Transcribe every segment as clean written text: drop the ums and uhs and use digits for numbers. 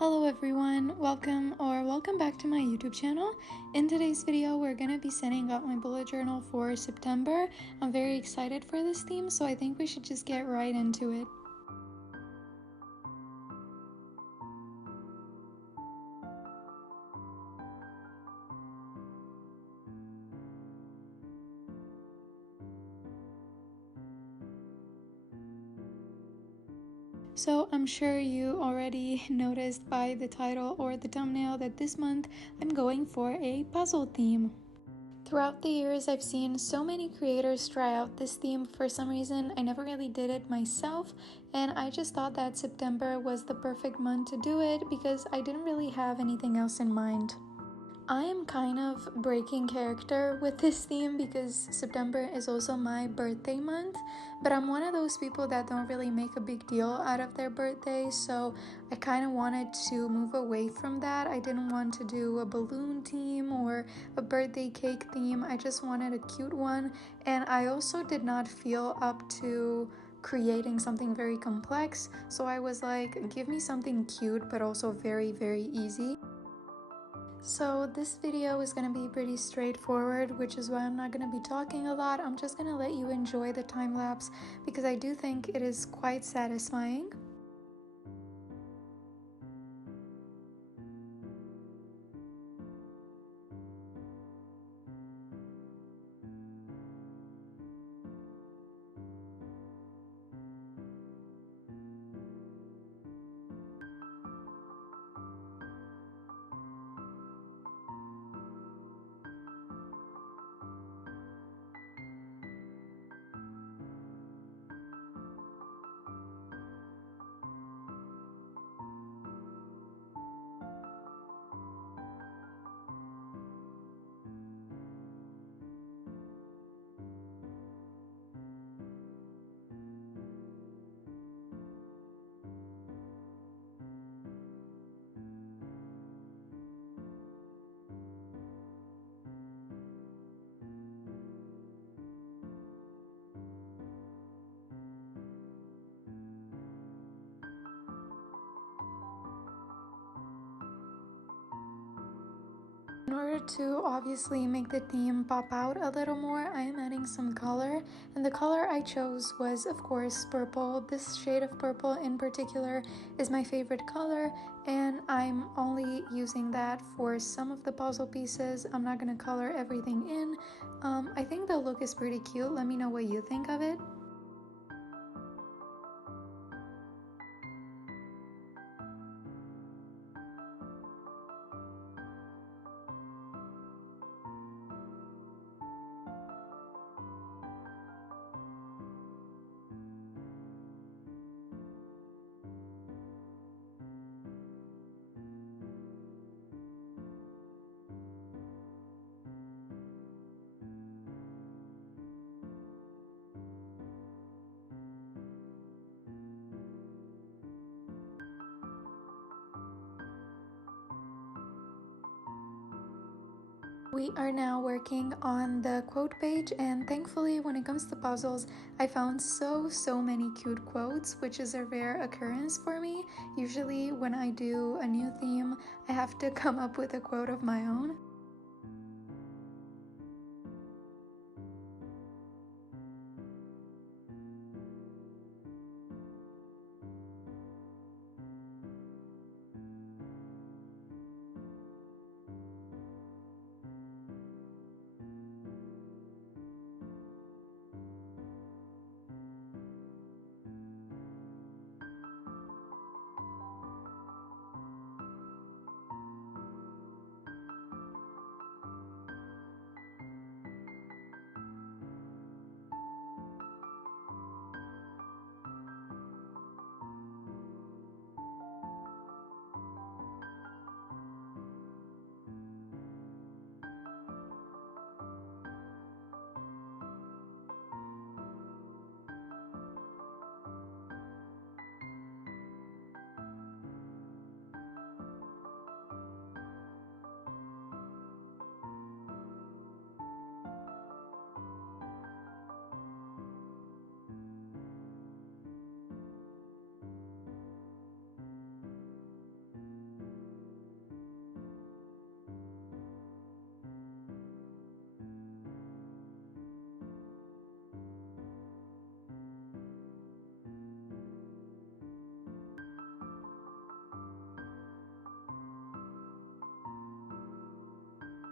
Hello everyone, welcome back to my YouTube channel. In today's video, we're gonna be setting up my bullet journal for September. I'm very excited for this theme, so I think we should just get right into it. So I'm sure you already noticed by the title or the thumbnail that this month I'm going for a puzzle theme. Throughout the years, I've seen so many creators try out this theme. For some reason, I never really did it myself, and I just thought that September was the perfect month to do it because I didn't really have anything else in mind. I am kind of breaking character with this theme because September is also my birthday month, but I'm one of those people that don't really make a big deal out of their birthday, so I kind of wanted to move away from that. I didn't want to do a balloon theme or a birthday cake theme. I just wanted a cute one, and I also did not feel up to creating something very complex, so I was like, give me something cute but also very, very easy. So this video is going to be pretty straightforward, which is why I'm not going to be talking a lot. I'm just going to let you enjoy the time lapse because I do think it is quite satisfying. In order to obviously make the theme pop out a little more, I am adding some color, and the color I chose was, of course, purple. This shade of purple in particular is my favorite color, and I'm only using that for some of the puzzle pieces. I'm not going to color everything in. I think the look is pretty cute. Let me know what you think of it. We are now working on the quote page, and thankfully when it comes to puzzles, I found so many cute quotes, which is a rare occurrence for me. Usually when I do a new theme, I have to come up with a quote of my own.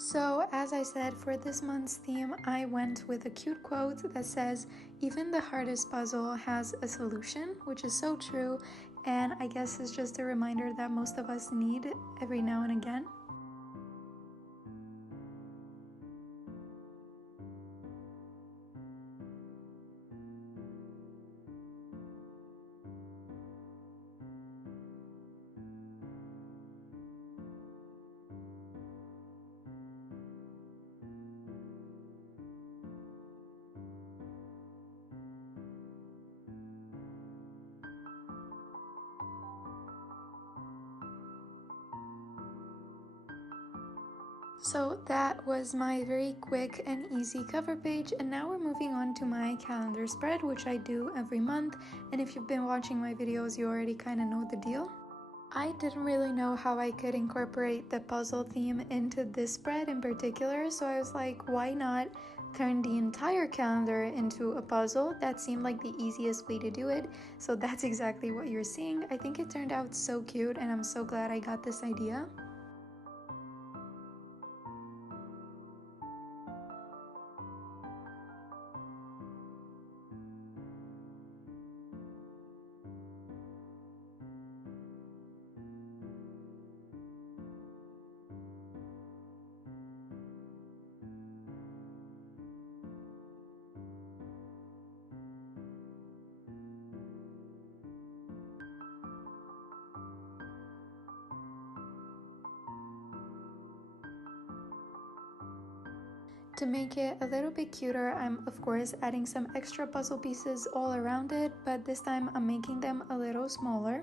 So, as I said, for this month's theme, I went with a cute quote that says, "Even the hardest puzzle has a solution," which is so true, and I guess it's just a reminder that most of us need every now and again. So that was my very quick and easy cover page, and now we're moving on to my calendar spread, which I do every month, and if you've been watching my videos, you already kind of know the deal. I didn't really know how I could incorporate the puzzle theme into this spread in particular, so I was like, why not turn the entire calendar into a puzzle? That seemed like the easiest way to do it, so that's exactly what you're seeing. I think it turned out so cute, and I'm so glad I got this idea. To make it a little bit cuter, I'm of course adding some extra puzzle pieces all around it, but this time I'm making them a little smaller.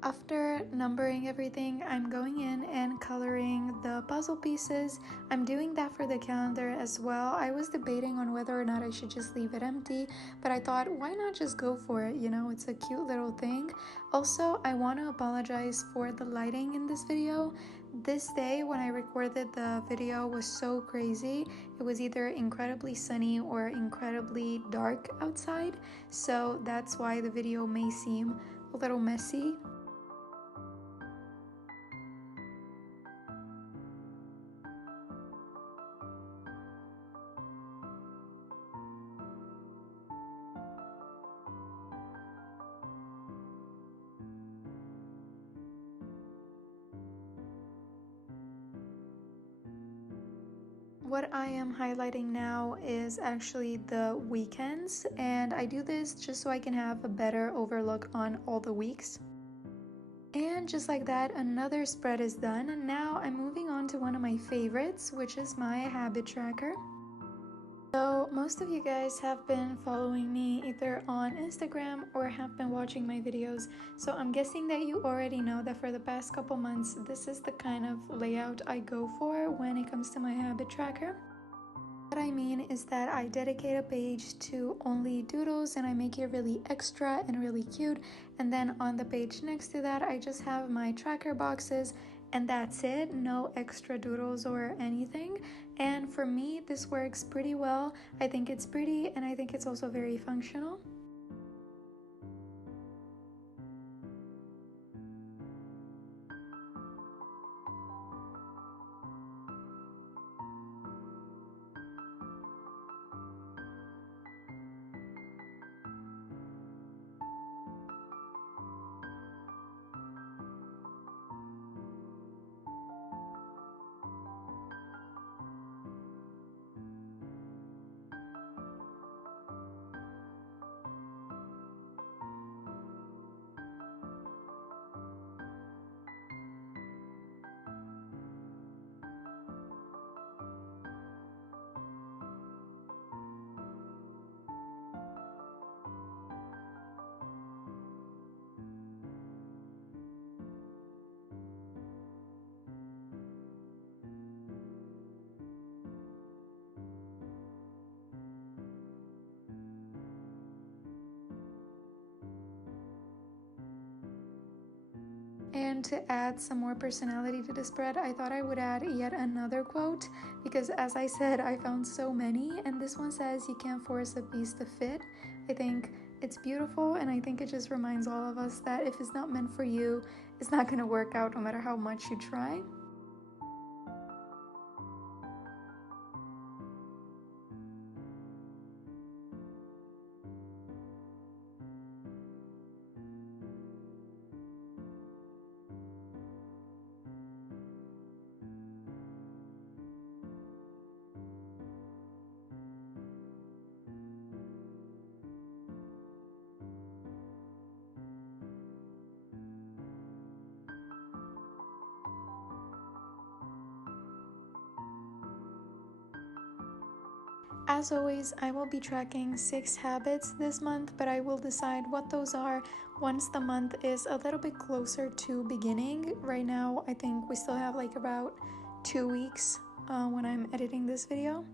After numbering everything, I'm going in and coloring the puzzle pieces. I'm doing that for the calendar as well. I was debating on whether or not I should just leave it empty, but I thought, why not just go for it? You know, it's a cute little thing. Also, I want to apologize for the lighting in this video. This day when I recorded the video was so crazy. It was either incredibly sunny or incredibly dark outside, so that's why the video may seem a little messy. What I am highlighting now is actually the weekends, and I do this just so I can have a better overlook on all the weeks. And just like that, another spread is done, and now I'm moving on to one of my favorites, which is my habit tracker. So most of you guys have been following me either on Instagram or have been watching my videos, so I'm guessing that you already know that for the past couple months this is the kind of layout I go for when it comes to my habit tracker. What I mean is that I dedicate a page to only doodles and I make it really extra and really cute, and then on the page next to that I just have my tracker boxes, and that's it. No extra doodles or anything. And for me this works pretty well. I think it's pretty and I think it's also very functional. And to add some more personality to the spread, I thought I would add yet another quote because, as I said, I found so many, and this one says, "You can't force a piece to fit." I think it's beautiful, and I think it just reminds all of us that if it's not meant for you, it's not going to work out no matter how much you try. As always, I will be tracking 6 habits this month, but I will decide what those are once the month is a little bit closer to beginning. Right now, I think we still have like about 2 weeks when I'm editing this video.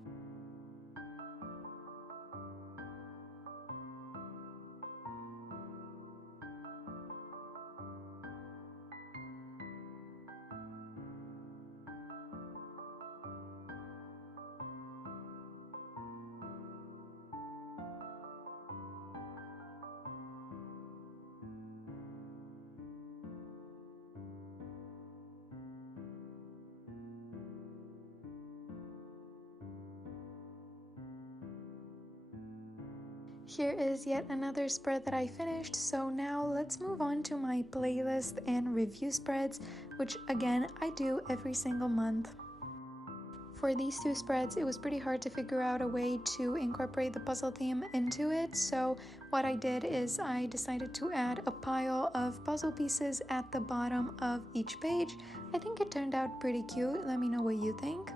Here is yet another spread that I finished, so now let's move on to my playlist and review spreads, which again I do every single month. For these 2 spreads, it was pretty hard to figure out a way to incorporate the puzzle theme into it, so what I did is I decided to add a pile of puzzle pieces at the bottom of each page. I think it turned out pretty cute. Let me know what you think.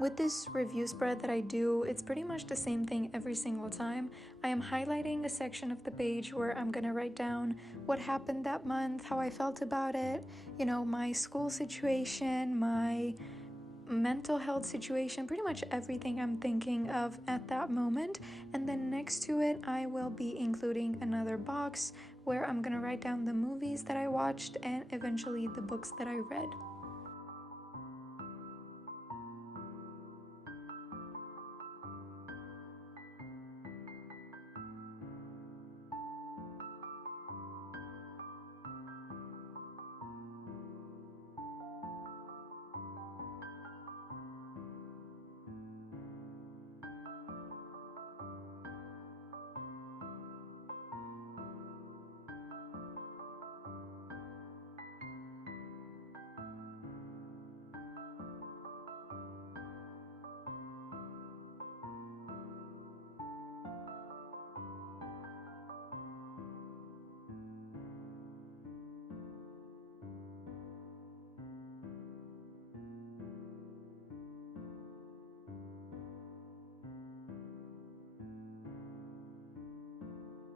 With this review spread that I do, it's pretty much the same thing every single time. I am highlighting a section of the page where I'm gonna write down what happened that month, how I felt about it, you know, my school situation, my mental health situation, pretty much everything I'm thinking of at that moment. And then next to it, I will be including another box where I'm gonna write down the movies that I watched and eventually the books that I read.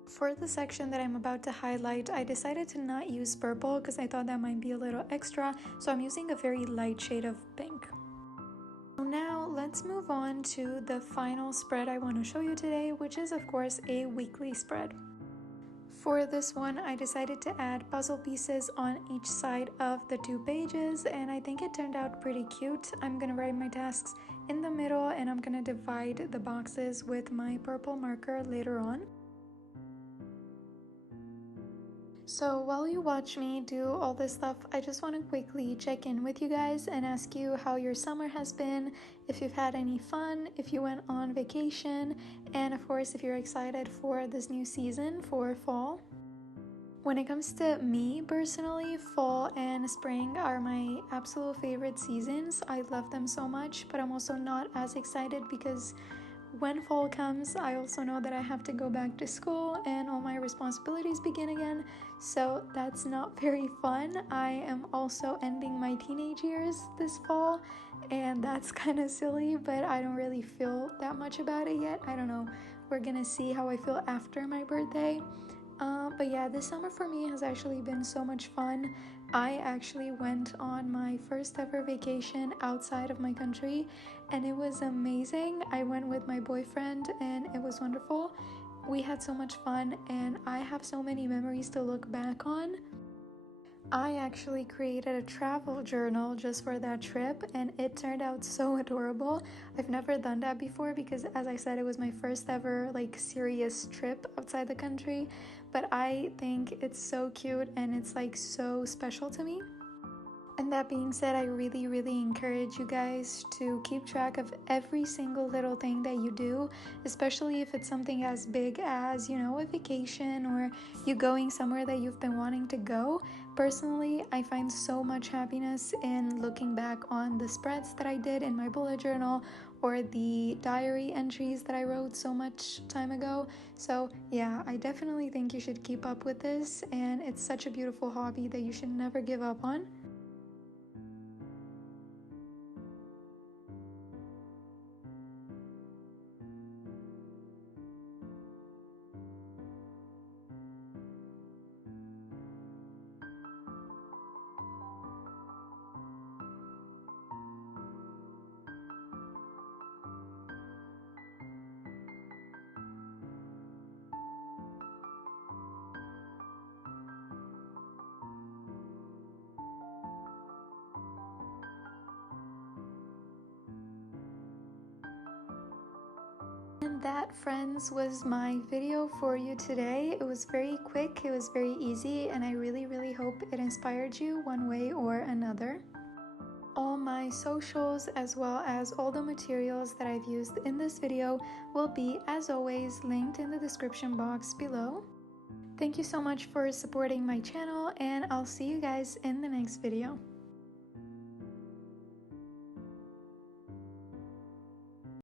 For the section that I'm about to highlight, I decided to not use purple because I thought that might be a little extra, so I'm using a very light shade of pink. So now let's move on to the final spread I want to show you today, which is of course a weekly spread. For this one, I decided to add puzzle pieces on each side of the 2 pages, and I think it turned out pretty cute. I'm gonna write my tasks in the middle, and I'm gonna divide the boxes with my purple marker later on. So while you watch me do all this stuff, I just want to quickly check in with you guys and ask you how your summer has been, if you've had any fun, if you went on vacation, and of course if you're excited for this new season for fall. When it comes to me personally, fall and spring are my absolute favorite seasons. I love them so much, but I'm also not as excited because when fall comes, I also know that I have to go back to school and all my responsibilities begin again, so that's not very fun. I am also ending my teenage years this fall, and that's kind of silly, but I don't really feel that much about it yet. I don't know. We're gonna see how I feel after my birthday. But yeah, this summer for me has actually been so much fun. I actually went on my first ever vacation outside of my country, and it was amazing. I went with my boyfriend and it was wonderful. We had so much fun and I have so many memories to look back on. I actually created a travel journal just for that trip, and it turned out so adorable. I've never done that before because, as I said, it was my first ever serious trip outside the country, but I think it's so cute and it's so special to me. And that being said, I really encourage you guys to keep track of every single little thing that you do, especially if it's something as big as, a vacation or you going somewhere that you've been wanting to go. Personally, I find so much happiness in looking back on the spreads that I did in my bullet journal or the diary entries that I wrote so much time ago. So yeah, I definitely think you should keep up with this, and it's such a beautiful hobby that you should never give up on. And that, friends, was my video for you today. It was very quick, it was very easy, and I really hope it inspired you one way or another. All my socials as well as all the materials that I've used in this video will be, as always, linked in the description box below. Thank you so much for supporting my channel, and I'll see you guys in the next video.